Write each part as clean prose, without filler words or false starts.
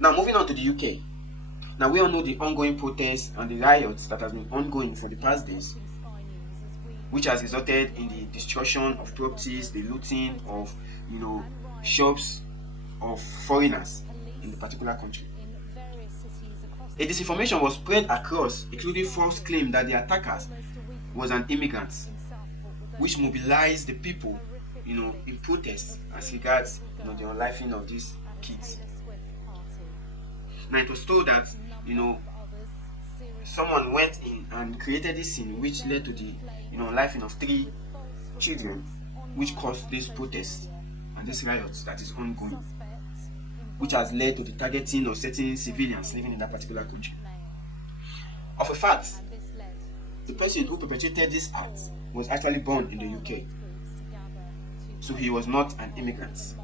Now, moving on to the UK. Now, we all know the ongoing protests and the riots that has been ongoing for the past days, which has resulted in the destruction of properties, the looting of, shops of foreigners in the particular country. A disinformation was spread across, including false claim that the attackers was an immigrant, which mobilized the people, in protest as regards, the unlifing of these kids. Now, it was told that, someone went in and created this scene which led to the, unlifing of 3 children, which caused this protest and this riot that is ongoing, which has led to the targeting of certain civilians living in that particular country. Of a fact, the person who perpetrated this act was actually born in the UK, so he was not an immigrant.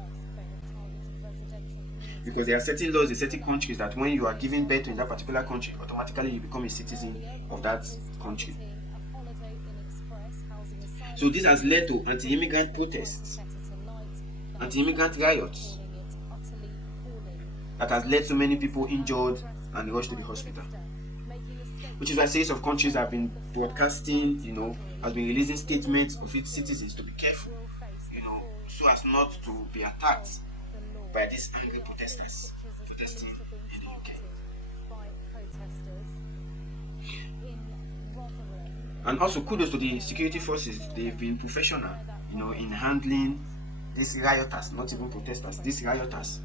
Because there are certain laws in certain countries that when you are giving birth in that particular country, automatically you become a citizen of that country. So this has led to anti-immigrant protests, anti-immigrant riots, that has led so many people injured and rushed to the hospital. Which is why a series of countries have been broadcasting, has been releasing statements of its citizens to be careful, so as not to be attacked by these angry protesters protesting in the UK. And also kudos to the security forces. They've been professional, in handling these rioters, not even protesters, these rioters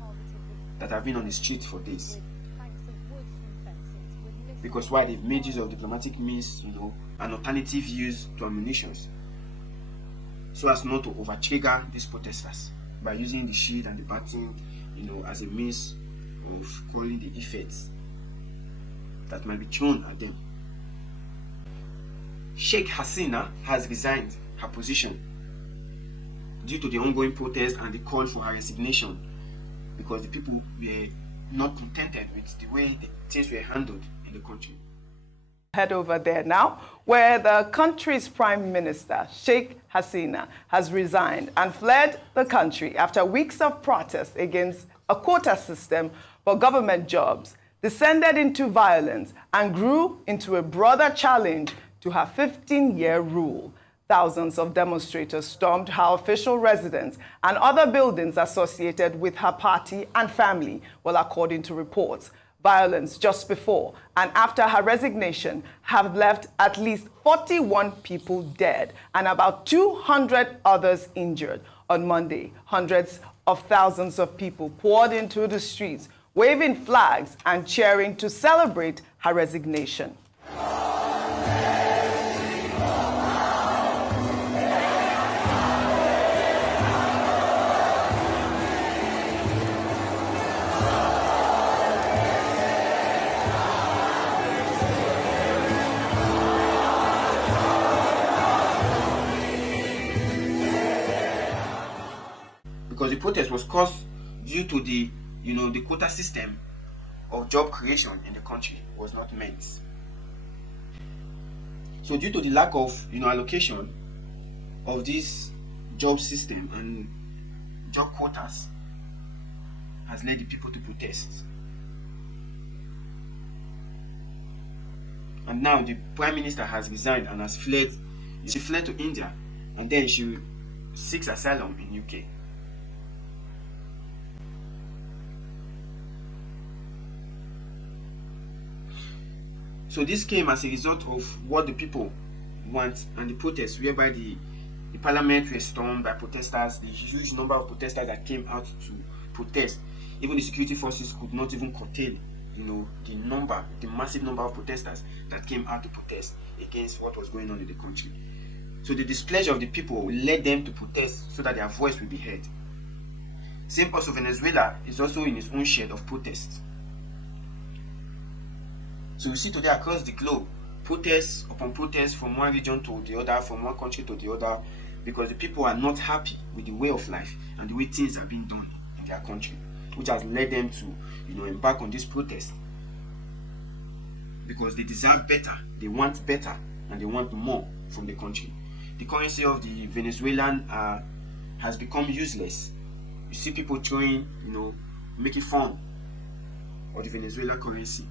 that have been on the street for days. Because why? They've made use of diplomatic means, and alternative use to ammunition, so as not to over-trigger these protesters by using the shield and the baton, as a means of quelling the effects that might be thrown at them. Sheikh Hasina has resigned her position due to the ongoing protest and the call for her resignation, because the people were not contented with the way the things were handled in the country. Head over there now, where the country's Prime Minister, Sheikh Hasina, has resigned and fled the country after weeks of protests against a quota system for government jobs, descended into violence and grew into a broader challenge to her 15-year rule. Thousands of demonstrators stormed her official residence and other buildings associated with her party and family, well, according to reports. Violence just before and after her resignation have left at least 41 people dead and about 200 others injured. On Monday, hundreds of thousands of people poured into the streets, waving flags and cheering to celebrate her resignation. Because the protest was caused due to the, the quota system of job creation in the country was not met. So due to the lack of, allocation of this job system and job quotas has led the people to protest. And now the Prime Minister has resigned and has fled. She fled to India and then she seeks asylum in UK. So this came as a result of what the people want and the protests, whereby the parliament were stormed by protesters, the huge number of protesters that came out to protest. Even the security forces could not even curtail, the massive number of protesters that came out to protest against what was going on in the country. So the displeasure of the people led them to protest so that their voice will be heard. Same also Venezuela is also in its own shade of protests. So we see today across the globe, protests upon protests from one region to the other, from one country to the other, because the people are not happy with the way of life and the way things are being done in their country, which has led them to, embark on this protest. Because they deserve better, they want better, and they want more from the country. The currency of the Venezuelan has become useless. You see people throwing, making fun or the Venezuela currency.